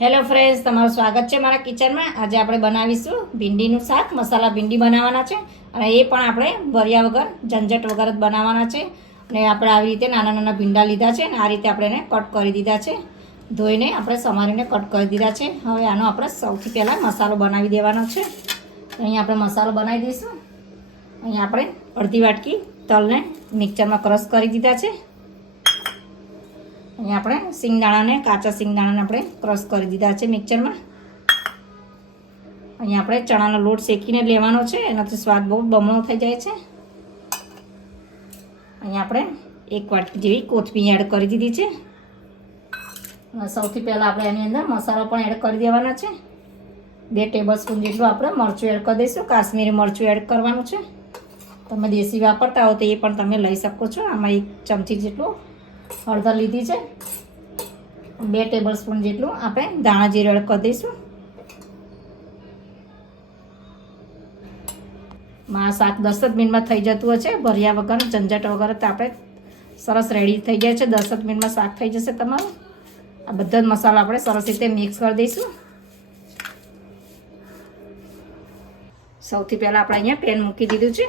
Hello friends તમારું સ્વાગત છે મારા કિચનમાં. આજે આપણે બનાવીશું ભીંડીનું શાક. મસાલા ભીંડી બનાવવાના છે અને એ પણ આપણે ભર્યા વગર, ઝંઝટ વગર જ બનાવવાના છે. અને આપણે આવી રીતે નાના નાના ભીંડા લીધા છે અને આ રીતે આપણે એને કટ કરી દીધા છે. ધોઈને આપણે સમારીને કટ કરી દીધા છે. હવે આનો આપણે સૌથી પહેલાં મસાલો બનાવી દેવાનો છે. અહીંયા આપણે મસાલો બનાવી દઈશું. અહીંયા આપણે અડધી વાટકી તલને મિક્સરમાં ક્રશ કરી દીધા છે. અહીંયા આપણે સિંગદાણાને, કાચા સિંગદાણાને આપણે ક્રશ કરી દીધા છે મિક્સરમાં. અહીંયા આપણે ચણાનો લોટ શેકીને લેવાનો છે, એનાથી સ્વાદ બહુ બમણો થઈ જાય છે. અહીંયા આપણે એક વાટકી જેવી કોથમીર એડ કરી દીધી છે. સૌથી પહેલાં આપણે એની અંદર મસાલો પણ એડ કરી દેવાના છે. બે ટેબલ સ્પૂન જેટલું આપણે મરચું એડ કરી દઈશું, કાશ્મીરી મરચું એડ કરવાનું છે. તમે દેશી વાપરતા હો તો એ પણ તમે લઈ શકો છો. આમાં એક ચમચી જેટલું હળદર લીધી છે. બે ટેબલ સ્પૂન જેટલું આપણે ધાણા જીરું એડ કરી દઈશું. માં શાક દસ જ મિનિટમાં થઈ જતું હશે. ભર્યા વગર, ઝંઝટ વગર તો આપણે સરસ રેડી થઈ જાય છે. દસ જ મિનિટમાં શાક થઈ જશે તમારું. આ બધા જ મસાલા આપણે સરસ રીતે મિક્સ કરી દઈશું. સૌથી પહેલાં આપણે અહીંયા પેન મૂકી દીધું છે.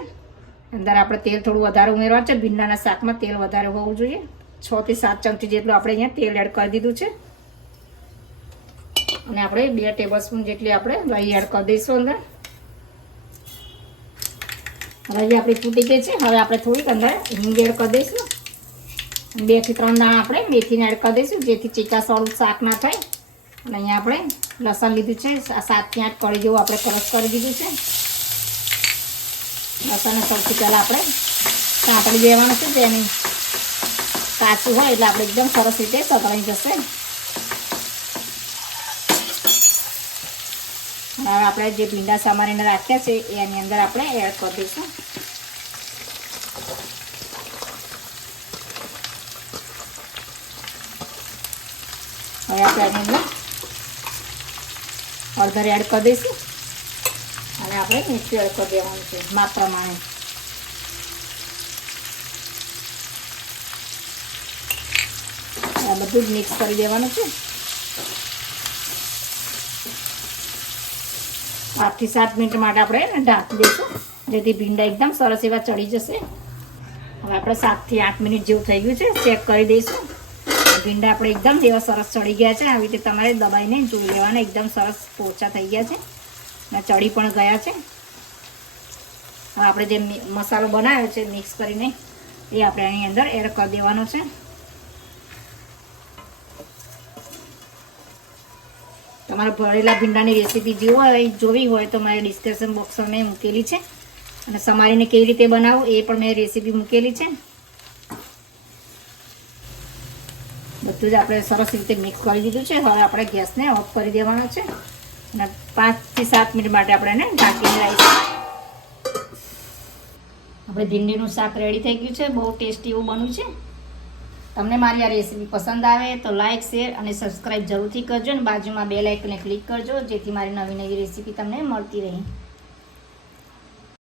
અંદર આપણે તેલ થોડું વધારે ઉમેરવાનું છે. ભીંડાના શાકમાં તેલ વધારે હોવું જોઈએ. છ થી સાત ચમચી જેટલું આપણે અહીંયા તેલ એડ કરી દીધું છે. અને આપણે બે ટેબલ સ્પૂન જેટલી આપણે રાઈ એડ કરી દઈશું અંદર. રહી આપણી ફૂટી ગઈ છે. હવે આપણે થોડીક અંદર હિંગ એડ કરી દઈશું. બેથી ત્રણ દાણા આપણે મેથીને એડ કરી દઈશું, જેથી ચીકાસવાળું શાક ના થાય. અને અહીંયા આપણે લસણ લીધું છે. સાતથી આઠ કળી જેવું આપણે કરસ કરી દીધું છે. લસણને સૌથી પહેલાં આપણે સાંકળી દેવાનું છે. તેની કાચું હોય એટલે આપણે એકદમ સરસ રીતે સતળાઈ જશે. હવે આપણે જે ભીંડા સામાન રાખ્યા છે, એની અંદર આપણે એડ કરી દઈશું. હવે આપણે એની અંદર હળદર એડ કરી દઈશું. અને આપણે મીઠું એડ કરી દેવાનું છે, માપ પ્રમાણે. બધું જ મિક્સ કરી દેવાનું છે. પાંચથી સાત મિનિટ માટે આપણે એને ઢાંકી દઈશું. જેથી ભીંડા એકદમ સરસ એવા ચડી જશે. હવે આપણે સાતથી આઠ મિનિટ જેવું થઈ ગયું છે. ચેક કરી દઈશું. ભીંડા આપણે એકદમ એવા સરસ ચડી ગયા છે. આવી રીતે તમારે દબાઈને જોઈ લેવાના. એકદમ સરસ પોચા થઈ ગયા છે. અને ચડી પણ ગયા છે. હવે આપણે જે મસાલો બનાવ્યો છે મિક્સ કરીને, એ આપણે એની અંદર એડ કરી દેવાનો છે. તમારે ભરેલા ભીંડાની રેસીપી જોવો હોય, જોવી હોય તો મારે ડિસ્ક્રિપ્શન બોક્સમાં મેં મૂકેલી છે. અને સમારીને કેવી રીતે બનાવવું એ પણ મેં રેસીપી મૂકેલી છે. બધું જ આપણે સરસ રીતે મિક્સ કરી દીધું છે. હવે આપણે ગેસને ઓફ કરી દેવાનો છે. અને પાંચથી સાત મિનિટ માટે આપણે એને ઢાંકીને રાખીશું. આપણે ભીંડીનું શાક રેડી થઈ ગયું છે. બહુ ટેસ્ટી એવું બન્યું છે. તમને મારી આ રેસીપી પસંદ આવે તો લાઇક શેર અને સબસ્ક્રાઈબ જરૂરથી કરજો અને બાજુમાં બે લાઇકને ક્લિક કરજો જેથી મારી નવી નવી રેસીપી તમને મળતી રહે.